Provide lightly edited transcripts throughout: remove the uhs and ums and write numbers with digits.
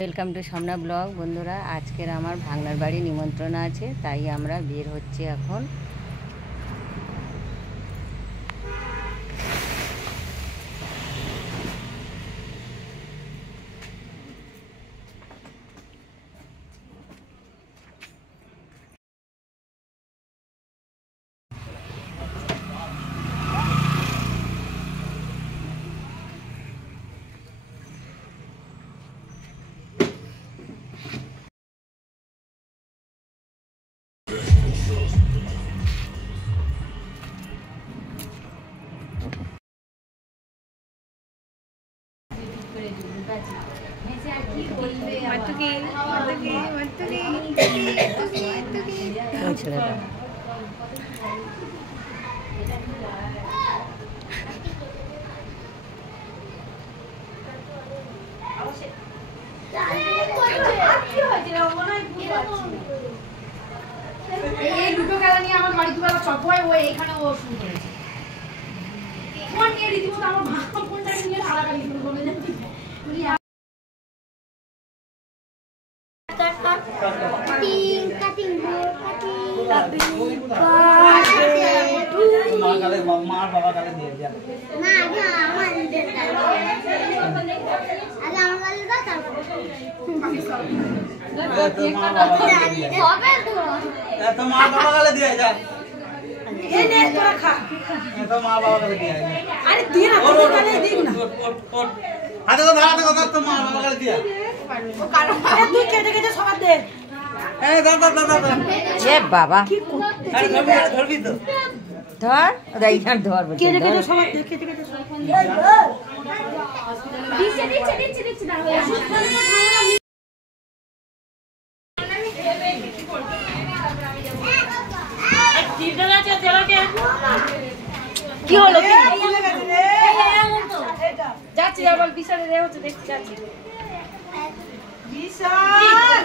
Welcome to সামনা blog. বন্ধুরা, আজকের আমার ভাগনার বাড়ি নিমন্ত্রণ আছে, তাই আমরা বের হচ্ছি এখন। এই দুটো খেলা নিয়ে আমার বাড়ি দুবেলা চপয় ও এইখানে ও শুরু করেছে ফোন নিয়ে রীতিমতো আমার ভাঙা ফোনটা নিয়ে হারাকারি শুরু করে যাচ্ছি। বাবা ধর কি হলো? যাচ্ছি আবার বিশালে রে হচ্ছে দেখছি যাচ্ছি বিশাল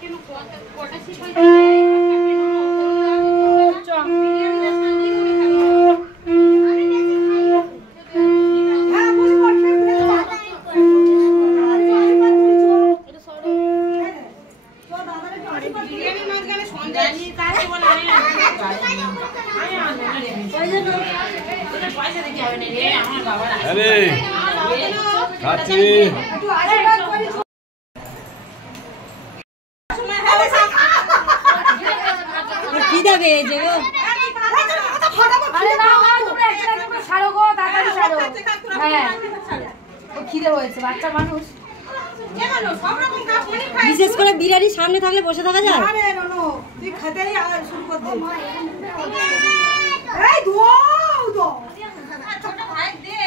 কেন কটা শেষ হইছে বিশেষ করে বিরিয়ানির সামনে থাকলে বসে থাকা যায়। ছোট ভাই দে